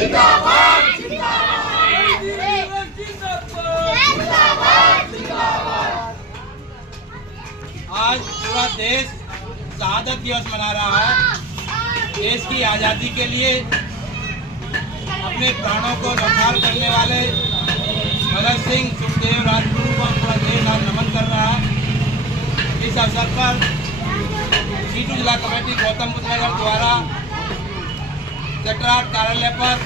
आज पूरा देश शहादत दिवस मना रहा है। देश की आज़ादी के लिए अपने प्राणों को न्यौछावर करने वाले भगत सिंह, सुखदेव, राजगुरु को पूरा देश आज नमन कर रहा है। इस अवसर पर सीटू जिला कमेटी गौतम बुद्ध नगर द्वारा कलेक्ट्रेट कार्यालय पर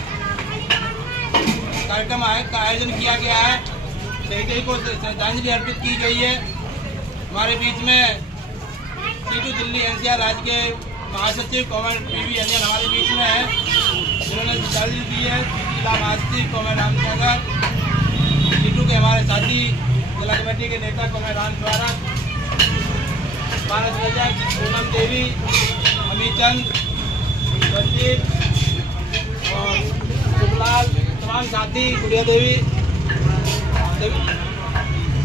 कार्यक्रम का आयोजन किया गया है। शहीदों को श्रद्धांजलि अर्पित की गई है। हमारे बीच में सीटू दिल्ली एनसीआर राज्य के महासचिव कॉमरेड पीवी अंजन हमारे बीच में है, जिन्होंने श्रद्धांजलि दी है। जिला महासचिव कॉमरेड रामसागर, सीटू के हमारे साथी जिला कमेटी के नेता कॉमरेड राम स्वागत, भारत रजक, पूनम देवी, अमीचंद, संजीव और सुखलाल, तमाम साथी, गुड़िया देवी,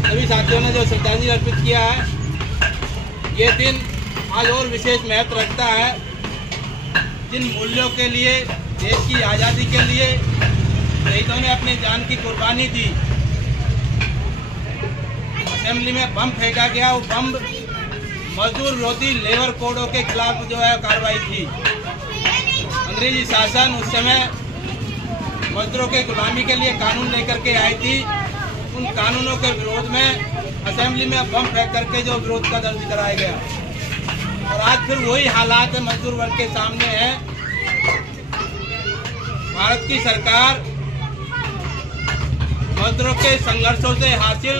सभी साथियों ने जो श्रद्धांजलि अर्पित किया है। ये दिन आज और विशेष महत्व रखता है। जिन मूल्यों के लिए, देश की आज़ादी के लिए शहीदों ने अपनी जान की कुर्बानी दी। असेंबली में बम फेंका गया, वो बम मजदूर विरोधी लेबर कोडों के खिलाफ जो है कार्रवाई थी। अंग्रेजी शासन उस समय मजदूरों के गुलामी के लिए कानून लेकर के आई थी। उन कानूनों के विरोध में असेंबली में बम फेंक करके जो विरोध का दर्ज कराया गया, और आज फिर वही हालात मजदूर वर्ग के सामने है। भारत की सरकार मजदूरों के संघर्षों से हासिल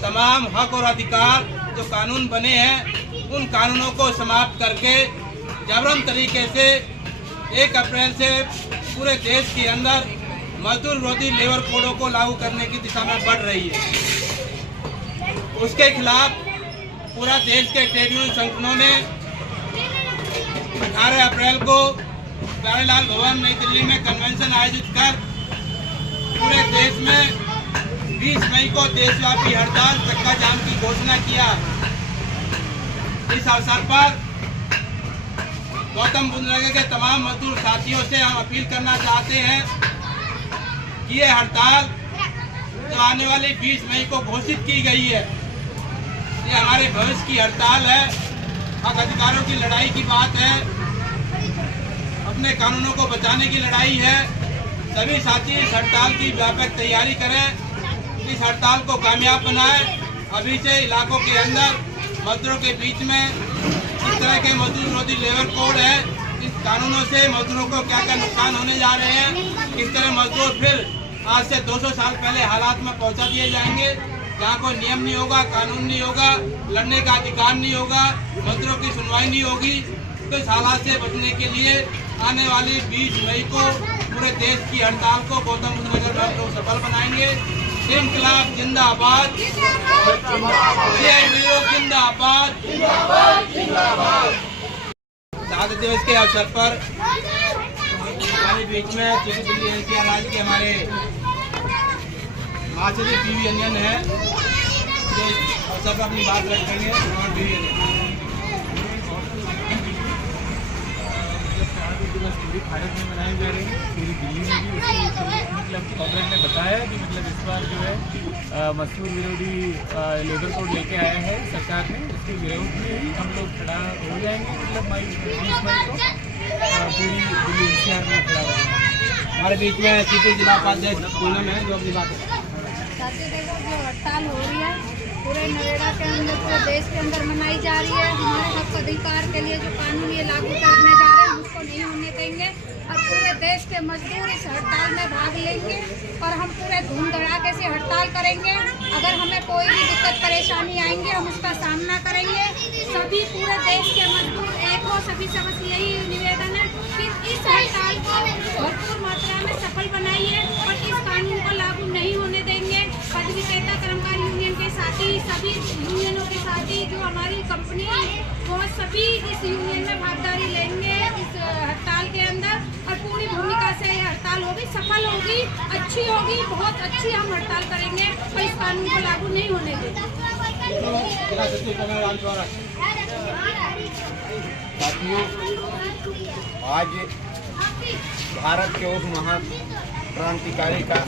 तमाम हक और अधिकार जो कानून बने हैं, उन कानूनों को समाप्त करके जबरन तरीके से 1 अप्रैल से पूरे देश के अंदर मजदूर विरोधी लेबर कोडों को लागू करने की दिशा में बढ़ रही है। उसके खिलाफ पूरा देश के ट्रेड यूनियन संगठनों ने 18 अप्रैल को प्यारेलाल भवन नई दिल्ली में कन्वेंशन आयोजित कर पूरे देश में 20 मई को देशव्यापी हड़ताल चक्का जाम की घोषणा किया। इस अवसर पर गौतम बुद्ध नगर के तमाम मजदूर साथियों से हम अपील करना चाहते हैं कि ये हड़ताल जो आने वाली 20 मई को घोषित की गई है, ये हमारे भविष्य की हड़ताल है। हक अधिकारों की लड़ाई की बात है, अपने कानूनों को बचाने की लड़ाई है। सभी साथी इस हड़ताल की व्यापक तैयारी करें, इस हड़ताल को कामयाब बनाएं। अभी से इलाकों के अंदर मजदूरों के बीच में इस तरह के मजदूर विरोधी लेबर कोड है, इस कानूनों से मजदूरों को क्या क्या नुकसान होने जा रहे हैं, किस तरह मजदूर फिर आज से 200 साल पहले हालात में पहुंचा दिए जाएंगे, जहाँ कोई नियम नहीं होगा, कानून नहीं होगा, लड़ने का अधिकार नहीं होगा, मजदूरों की सुनवाई नहीं होगी। तो इस हालात से बचने के लिए आने वाली 20 मई को पूरे देश की हड़ताल को गौतम बुद्ध नगर में हम लोग सफल बनाएंगे। इनकलाब जिंदाबाद, जिंदाबाद। शहादत दिवस के अवसर पर हमारे बीच में दिल्ली एनसीआर राज्य के हमारे महासचिव पीवी अंजन है, जो अवसर पर अपनी बात रखेंगे। पूरी भारत में मनाए जा रहे हैं, पूरी दिल्ली में भी मतलब कॉमरेड ने बताया कि मतलब इस बार जो है मजदूर विरोधी लेबर कोड लेके आया है सरकार ने, उसके विरोध में हम लोग खड़ा हो जाएंगे। मतलब 20 मई को पूरी दिल्ली एनसीआर में खड़ा होगा। हमारे बीच में सीटू जिला उपाध्यक्ष पूनम है, जो अपनी बात है। जो हड़ताल हो रही है पूरे नरेगा के अंदर, पूरे देश के अंदर मनाई जा रही है। हमारे हक अधिकार के लिए जो कानून ये लागू करने जा रहे हैं, उसको नहीं होने देंगे और पूरे देश के मजदूर इस हड़ताल में भाग लेंगे और हम पूरे धूम धड़ाके से हड़ताल करेंगे। अगर हमें कोई भी दिक्कत परेशानी आएंगे, हम उसका सामना करेंगे। सभी पूरे देश के मजदूर एक हो, सभी से बस यही निवेदन है कि इस हड़ताल को भरपूर मात्रा में सफल बनाइए और इस कानून को लागू नहीं होने देंगे। पद विक्रेता कर्मकारी यूनियन के साथी, सभी यूनियनों के साथी जो हमारी कंपनी, वो सभी इस यूनियन में भागीदारी लेंगे इस हड़ताल के अंदर और पूरी भूमिका से ये हड़ताल होगी, सफल होगी, अच्छी होगी, बहुत अच्छी हम हड़ताल करेंगे और इस कानून को लागू नहीं होने देंगे। साथियों, आज भारत के उस महान क्रांतिकारी का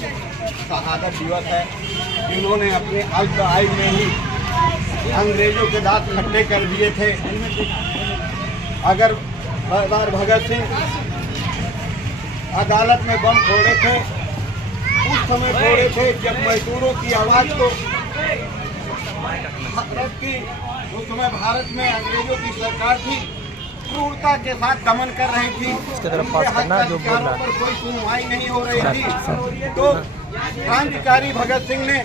शहादत दिवस है जिन्होंने अपने अल्प आयु में ही अंग्रेजों के दांत खट्टे कर दिए थे। अगर सरदार भगत सिंह अदालत में बम फोड़े थे, उस समय फोड़े थे जब मजदूरों की आवाज़ को उस समय भारत में अंग्रेजों की सरकार थी, क्रूरता के साथ दमन कर रही थी। अधिकारों पर कोई सुनवाई नहीं हो रही थी। तो क्रांतिकारी भगत सिंह ने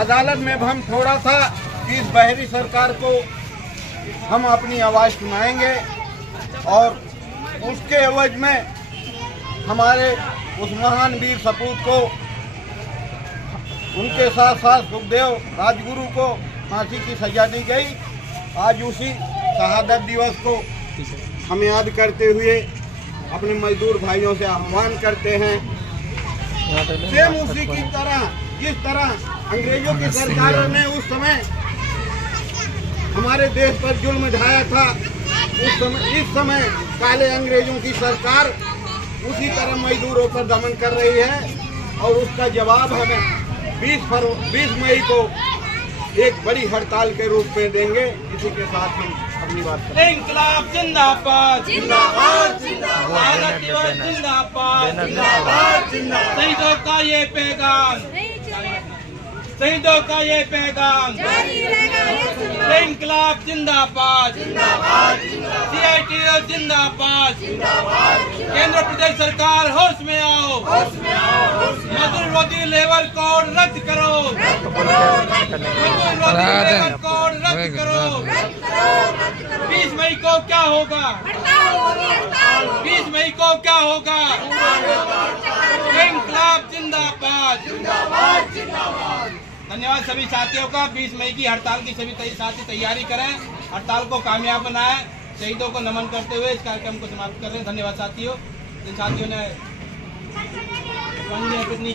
अदालत में बम फोड़ा था कि इस बहरी सरकार को हम अपनी आवाज़ सुनाएंगे और उसके एवज में हमारे उस महान वीर सपूत को, उनके साथ साथ सुखदेव राजगुरु को फांसी की सजा दी गई। आज उसी शहादत दिवस को हम याद करते हुए अपने मजदूर भाइयों से आह्वान करते हैं, सेम उसी की तरह जिस तरह अंग्रेजों की सरकार ने उस समय हमारे देश पर जुल्म ढाया था, इस समय काले अंग्रेजों की सरकार उसी तरह मजदूरों पर दमन कर रही है और उसका जवाब हमें 20 मई को एक बड़ी हड़ताल के रूप में देंगे। इसी के साथ हम अपनी बात करें। इंकलाब जिंदाबाद, जिंदाबाद, जिंदाबाद, जिंदाबाद, जिंदाबाद, शहीदों का ये पैगाम, शहीदों का ये पैगाम, इंकलाब जिंदाबाद, CITO जिंदाबाद, केंद्र प्रदेश सरकार होश में आओ, मजदूर विरोधी लेबर कोड रद्द करो, मजदूर विरोधी लेबर कोड रद्द करो। 20 मई को क्या होगा? 20 मई को क्या होगा? इंकलाब जिंदाबाद। धन्यवाद सभी साथियों का। 20 मई की हड़ताल की सभी साथी तैयारी करें, हड़ताल को कामयाब बनाएं। शहीदों को नमन करते हुए इस कार्यक्रम को समाप्त कर रहे हैं। धन्यवाद साथियों। जिन साथियों ने